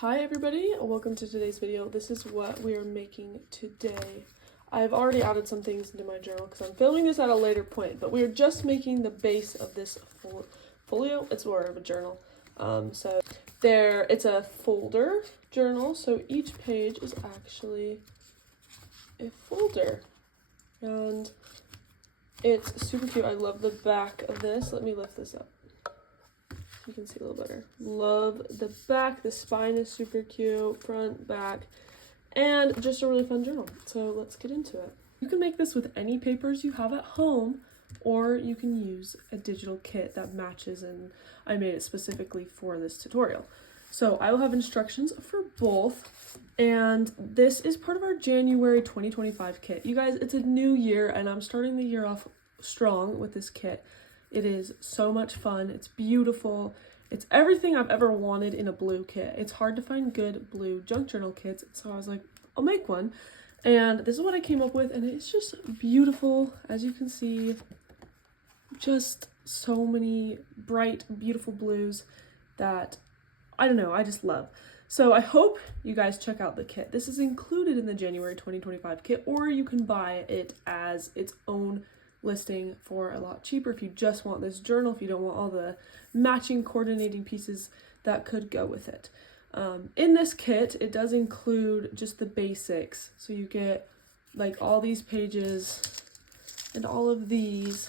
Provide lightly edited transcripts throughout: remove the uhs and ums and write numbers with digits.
Hi everybody, welcome to today's video. This is what we are making today. I've already added some things into my journal because I'm filming this at a later point, but we are just making the base of this folio. It's more of a journal. It's a folder journal, so each page is actually a folder. And it's super cute. I love the back of this. Let me lift this up. You can see a little better. Love the back. The spine is super cute, front, back, and just a really fun journal. So let's get into it. You can make this with any papers you have at home, or you can use a digital kit that matches, and I made it specifically for this tutorial. So I will have instructions for both, and this is part of our January 2025 kit. You guys, it's a new year, and I'm starting the year off strong with this kit. It is so much fun. It's beautiful. It's everything I've ever wanted in a blue kit. It's hard to find good blue junk journal kits, so I was like, I'll make one. And this is what I came up with, and it's just beautiful. As you can see, just so many bright, beautiful blues that, I don't know, I just love. So I hope you guys check out the kit. This is included in the January 2025 kit, or you can buy it as its own listing for a lot cheaper if you just want this journal, if you don't want all the matching coordinating pieces that could go with it. In this kit, it does include just the basics. So you get like all these pages and all of these,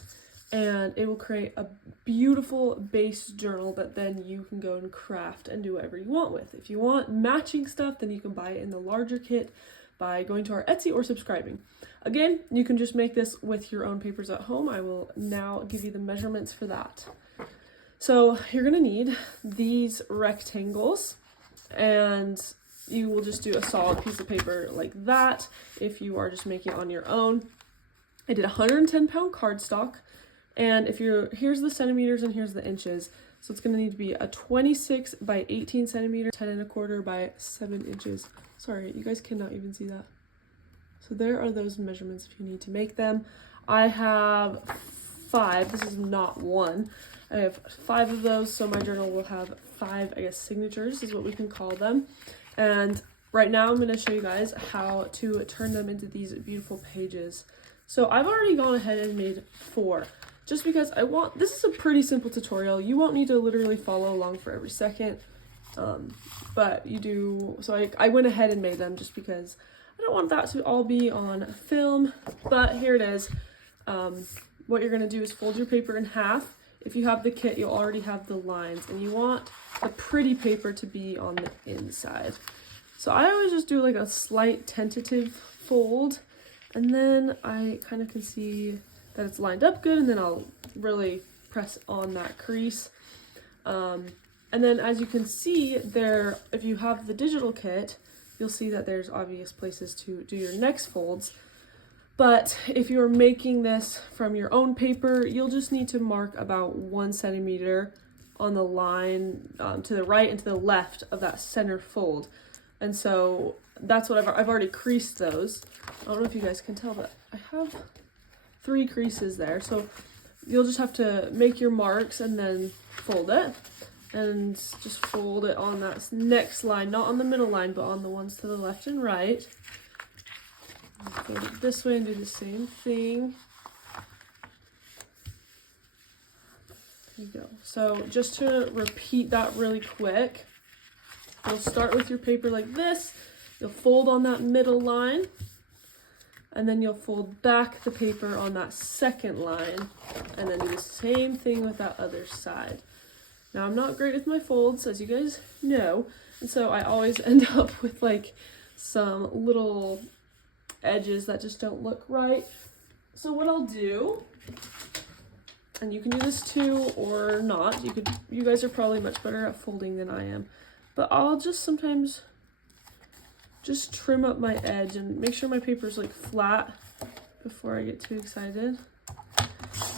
and it will create a beautiful base journal that then you can go and craft and do whatever you want with. If you want matching stuff, then you can buy it in the larger kit by going to our Etsy or subscribing. Again, you can just make this with your own papers at home. I will now give you the measurements for that. So you're gonna need these rectangles, and you will just do a solid piece of paper like that if you are just making it on your own. I did 110-pound cardstock, and here's the centimeters and here's the inches. So it's gonna need to be a 26 by 18 centimeter, 10 1/4 by 7 inches. Sorry, you guys cannot even see that. So there are those measurements if you need to make them. I have 5, this is not 1. I have 5 of those, so my journal will have 5, signatures is what we can call them. And right now I'm gonna show you guys how to turn them into these beautiful pages. So I've already gone ahead and made 4, just because this is a pretty simple tutorial. You won't need to literally follow along for every second, but you do. So I went ahead and made them just because I don't want that to all be on film, but here it is. What you're gonna do is fold your paper in half. If you have the kit, you'll already have the lines, and you want the pretty paper to be on the inside. So I always just do like a slight tentative fold, and then I kind of can see that it's lined up good, and then I'll really press on that crease. And then as you can see there, if you have the digital kit, you'll see that there's obvious places to do your next folds. But if you're making this from your own paper, you'll just need to mark about 1 centimeter on the line to the right and to the left of that center fold. And so that's what I've already creased those. I don't know if you guys can tell, but I have 3 creases there. So you'll just have to make your marks and then fold it. And just fold it on that next line, not on the middle line, but on the ones to the left and right. Fold it this way and do the same thing. There you go. So just to repeat that really quick, you'll start with your paper like this. You'll fold on that middle line, and then you'll fold back the paper on that second line, and then do the same thing with that other side. Now, I'm not great with my folds, as you guys know, and so I always end up with like some little edges that just don't look right. So what I'll do, and you can do this too or not, you guys are probably much better at folding than I am, but I'll just sometimes just trim up my edge and make sure my paper's like flat before I get too excited.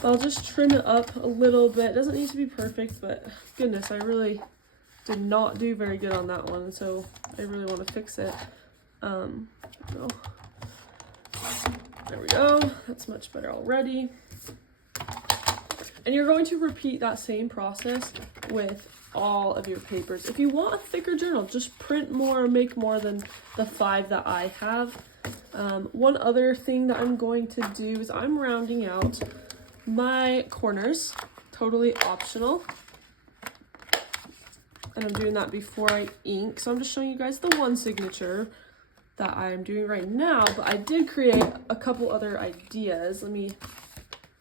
I'll just trim it up a little bit. It doesn't need to be perfect, but goodness, I really did not do very good on that one, so I really want to fix it. There we go. That's much better already. And you're going to repeat that same process with all of your papers. If you want a thicker journal, just print more or make more than the 5 that I have. One other thing that I'm going to do is I'm rounding out my corners, totally optional. And I'm doing that before I ink. So I'm just showing you guys the one signature that I'm doing right now, but I did create a couple other ideas. Let me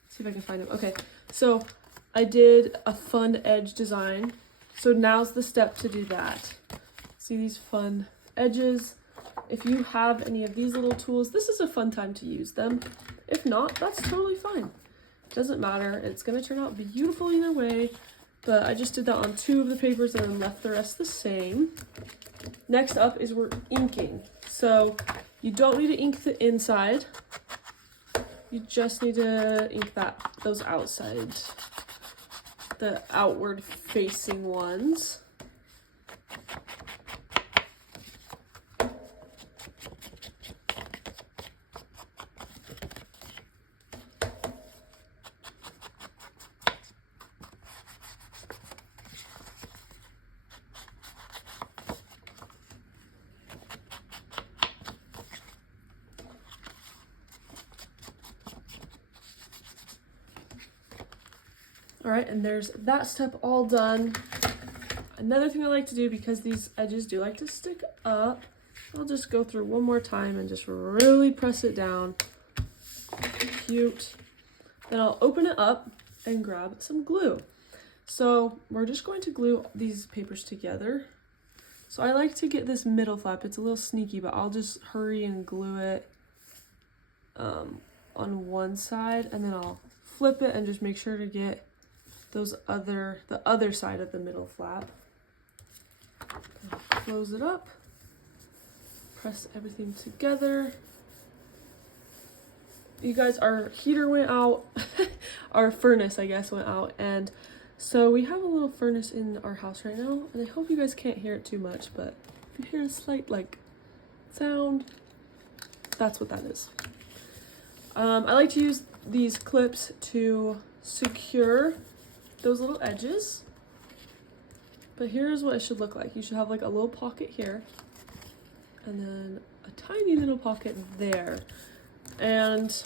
see if I can find them. Okay, so I did a fun edge design. So now's the step to do that. See these fun edges? If you have any of these little tools, this is a fun time to use them. If not, that's totally fine. Doesn't matter. It's gonna turn out beautiful either way, but I just did that on 2 of the papers and then left the rest the same. Next up is we're inking. So you don't need to ink the inside. You just need to ink those outside, the outward facing ones. All right, and there's that step all done. Another thing I like to do, because these edges do like to stick up, I'll just go through one more time and just really press it down. Cute. Then I'll open it up and grab some glue. So we're just going to glue these papers together. So I like to get this middle flap. It's a little sneaky, but I'll just hurry and glue it on one side, and then I'll flip it and just make sure to get the other side of the middle flap. Close it up, press everything together. You guys, our heater went out, our furnace, I guess, went out, and so we have a little furnace in our house right now, and I hope you guys can't hear it too much, but if you hear a slight sound, that's what that is. I like to use these clips to secure those little edges, but here's what it should look like. You should have a little pocket here, and then a tiny little pocket there, and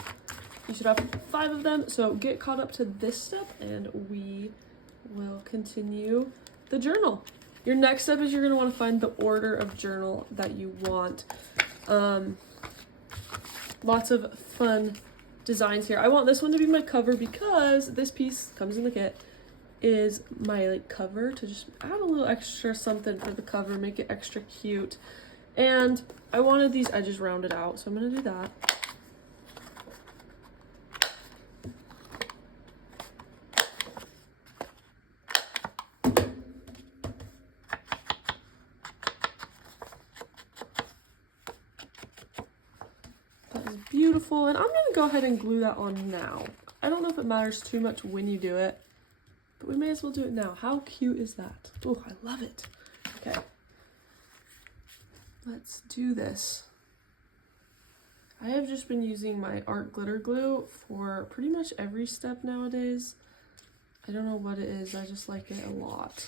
you should have 5 of them. So get caught up to this step and we will continue the journal. Your next step is you're going to want to find the order of journal that you want. Lots of fun designs here. I want this one to be my cover because this piece comes in the kit, is my cover, to just add a little extra something for the cover, make it extra cute. And I wanted these edges rounded out, so I'm going to do that. That is beautiful, and I'm going to go ahead and glue that on now. I don't know if it matters too much when you do it, but we may as well do it now. How cute is that? Oh, I love it. Okay. Let's do this. I have just been using my art glitter glue for pretty much every step nowadays. I don't know what it is, I just like it a lot.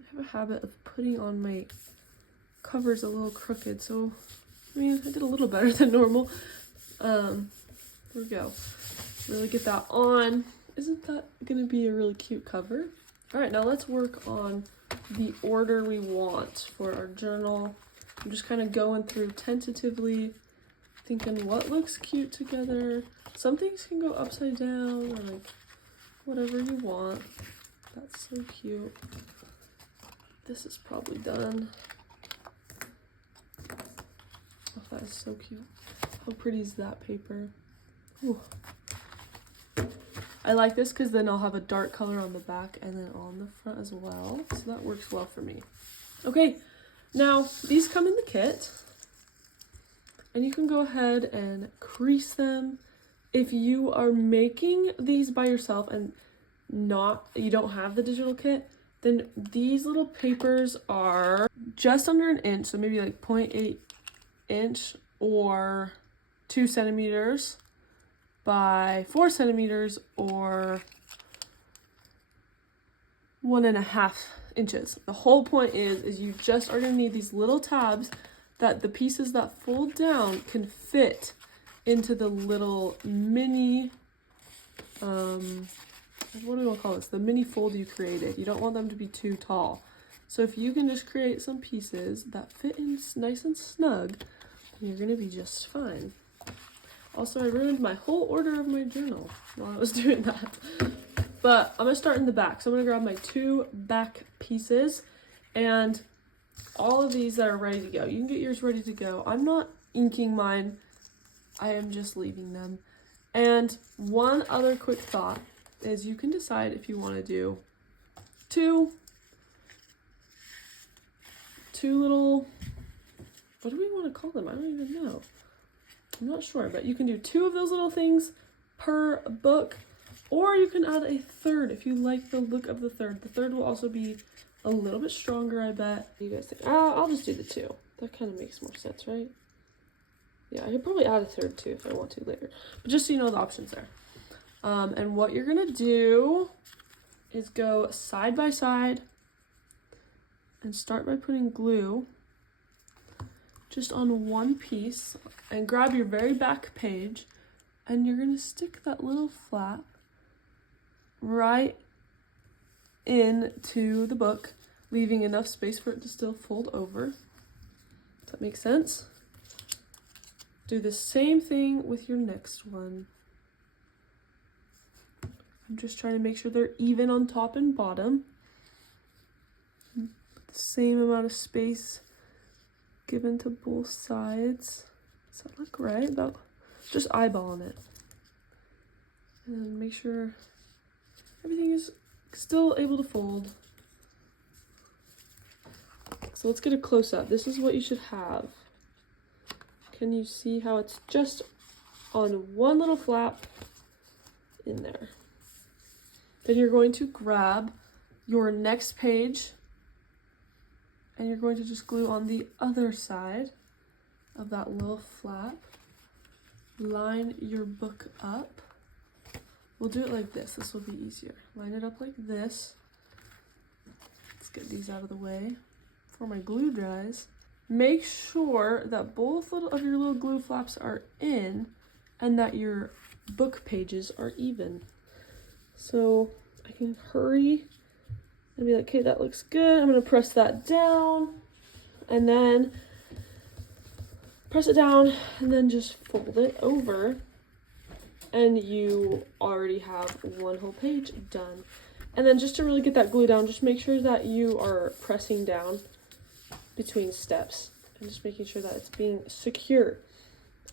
I have a habit of putting on my covers a little crooked, so I mean, I did a little better than normal. There we go. Really get that on. Isn't that gonna be a really cute cover? All right, now let's work on the order we want for our journal. I'm just kind of going through tentatively, thinking what looks cute together. Some things can go upside down, or whatever you want. That's so cute. This is probably done. Oh, that is so cute. How pretty is that paper? Ooh. I like this because then I'll have a dark color on the back and then on the front as well. So that works well for me. Okay, now these come in the kit. And you can go ahead and crease them. If you are making these by yourself and you don't have the digital kit, then these little papers are just under an inch, so maybe 0.8 inch or 2 centimeters by 4 centimeters, or 1.5 inches. The whole point is you just are gonna need these little tabs that the pieces that fold down can fit into the little mini, what do we want to call this? The mini fold you created. You don't want them to be too tall. So if you can just create some pieces that fit in nice and snug, then you're gonna be just fine. Also, I ruined my whole order of my journal while I was doing that. But I'm gonna start in the back. So I'm gonna grab my 2 back pieces and all of these that are ready to go. You can get yours ready to go. I'm not inking mine. I am just leaving them. And one other quick thought is you can decide if you want to do two little, what do we want to call them? I don't even know. I'm not sure, but you can do 2 of those little things per book, or you can add a third if you like the look of the third. The third will also be a little bit stronger, I bet. You guys think? I'll just do the 2. That kind of makes more sense, right? Yeah, I could probably add a third too if I want to later. But just so you know the options there. And what you're gonna do is go side by side and start by putting glue just on one piece and grab your very back page, and you're gonna stick that little flap right into the book, leaving enough space for it to still fold over. Does that make sense? Do the same thing with your next one. I'm just trying to make sure they're even on top and bottom. Put the same amount of space given to both sides. Does that look right? About just eyeballing it. And then make sure everything is still able to fold. So let's get a close-up. This is what you should have. Can you see how it's just on one little flap in there? Then you're going to grab your next page and you're going to just glue on the other side of that little flap. Line your book up. We'll do it like this. This will be easier. Line it up like this. Let's get these out of the way before my glue dries. Make sure that both of your little glue flaps are in and that your book pages are even. So I can hurry and be like, okay, that looks good. I'm gonna press that down and then press it down and then just fold it over, and you already have one whole page done. And then just to really get that glue down, just make sure that you are pressing down between steps and just making sure that it's being secure.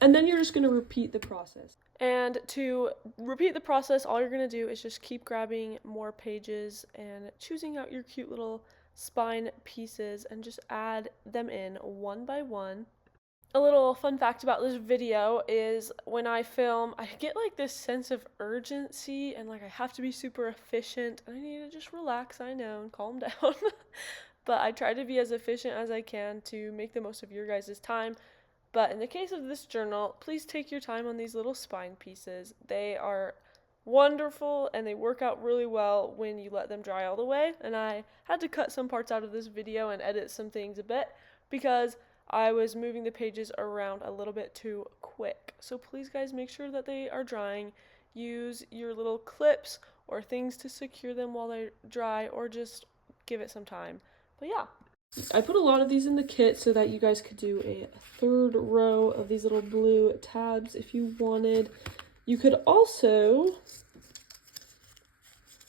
And then you're just going to repeat the process. And to repeat the process, all you're going to do is just keep grabbing more pages and choosing out your cute little spine pieces and just add them in one by one. A little fun fact about this video is when I film, I get like this sense of urgency and like I have to be super efficient and I need to just relax, I know, and calm down. But I try to be as efficient as I can to make the most of your guys' time. But in the case of this journal, please take your time on these little spine pieces. They are wonderful and they work out really well when you let them dry all the way. And I had to cut some parts out of this video and edit some things a bit because I was moving the pages around a little bit too quick. So please guys, make sure that they are drying. Use your little clips or things to secure them while they dry, or just give it some time. But yeah, I put a lot of these in the kit so that you guys could do a third row of these little blue tabs if you wanted. You could also,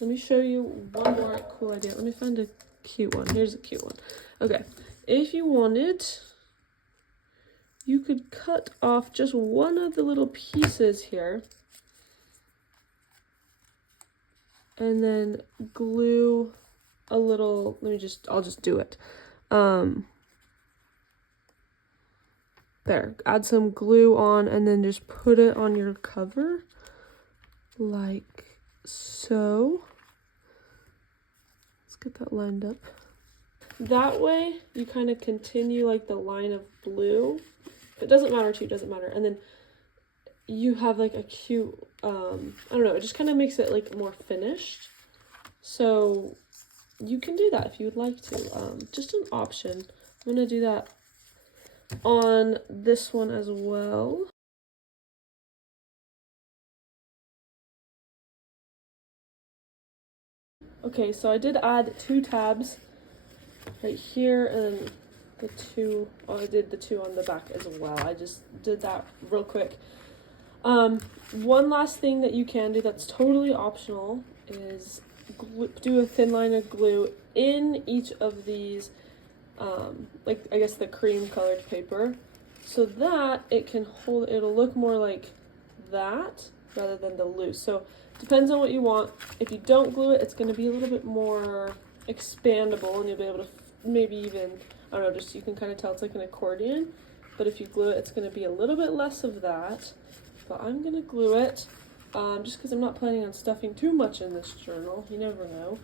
let me show you one more cool idea. Let me find a cute one. Here's a cute one. Okay, if you wanted, you could cut off just one of the little pieces here and then glue a little, I'll just do it. There, add some glue on and then just put it on your cover like so. Let's get that lined up. That way you kind of continue like the line of blue. If it doesn't matter to you, it doesn't matter. And then you have like a cute, I don't know, it just kind of makes it like more finished. So you can do that if you would like to. Just an option. I'm gonna do that on this one as well. Okay, so I did add 2 tabs right here and the 2, oh, I did the 2 on the back as well. I just did that real quick. One last thing that you can do that's totally optional is do a thin line of glue in each of these, like I guess the cream colored paper, so that it can hold, it'll look more like that rather than the loose. So depends on what you want. If you don't glue it, it's going to be a little bit more expandable and you'll be able to maybe even, I don't know, just you can kind of tell it's like an accordion. But if you glue it, it's going to be a little bit less of that. But I'm going to glue it just because I'm not planning on stuffing too much in this journal. You never know.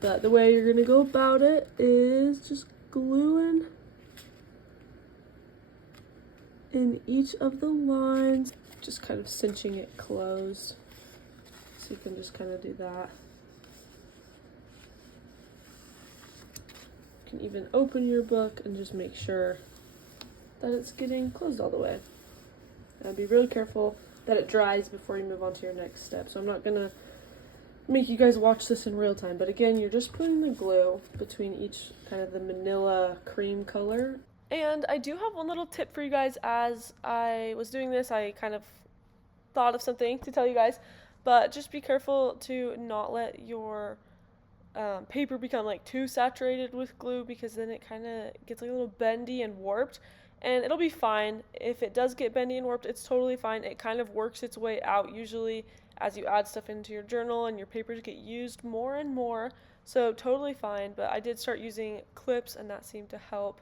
But the way you're going to go about it is just gluing in each of the lines, just kind of cinching it closed. So you can just kind of do that. You can even open your book and just make sure that it's getting closed all the way. And be really careful that it dries before you move on to your next step. So I'm not gonna make you guys watch this in real time, but again, you're just putting the glue between each kind of the manila cream color. And I do have one little tip for you guys. As I was doing this, I kind of thought of something to tell you guys, but just be careful to not let your paper become like too saturated with glue, because then it kind of gets like a little bendy and warped, and it'll be fine. If it does get bendy and warped, it's totally fine. It kind of works its way out usually as you add stuff into your journal and your papers get used more and more, so totally fine. But I did start using clips and that seemed to help.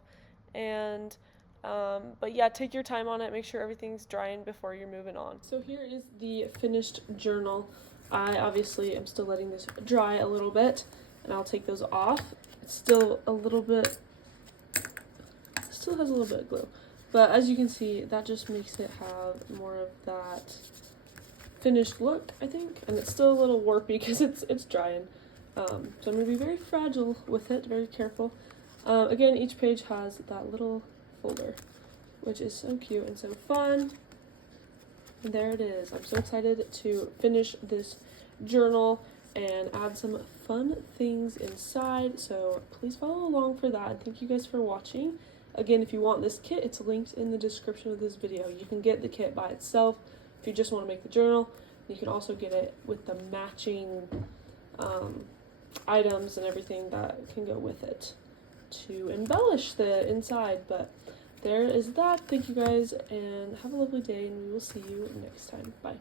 And but yeah, take your time on it, make sure everything's drying before you're moving on. So here is the finished journal. I obviously am still letting this dry a little bit, and I'll take those off. It's still a little bit, still has a little bit of glue, but as you can see, that just makes it have more of that finished look, I think. And it's still a little warpy because it's drying. So I'm gonna be very fragile with it, very careful. Again, each page has that little folder, which is so cute and so fun. And there it is. I'm so excited to finish this journal and add some fun things inside, so please follow along for that. And thank you guys for watching. Again, if you want this kit, it's linked in the description of this video. You can get the kit by itself if you just want to make the journal. You can also get it with the matching items and everything that can go with it to embellish the inside. But there is that. Thank you guys and have a lovely day, and we will see you next time. Bye.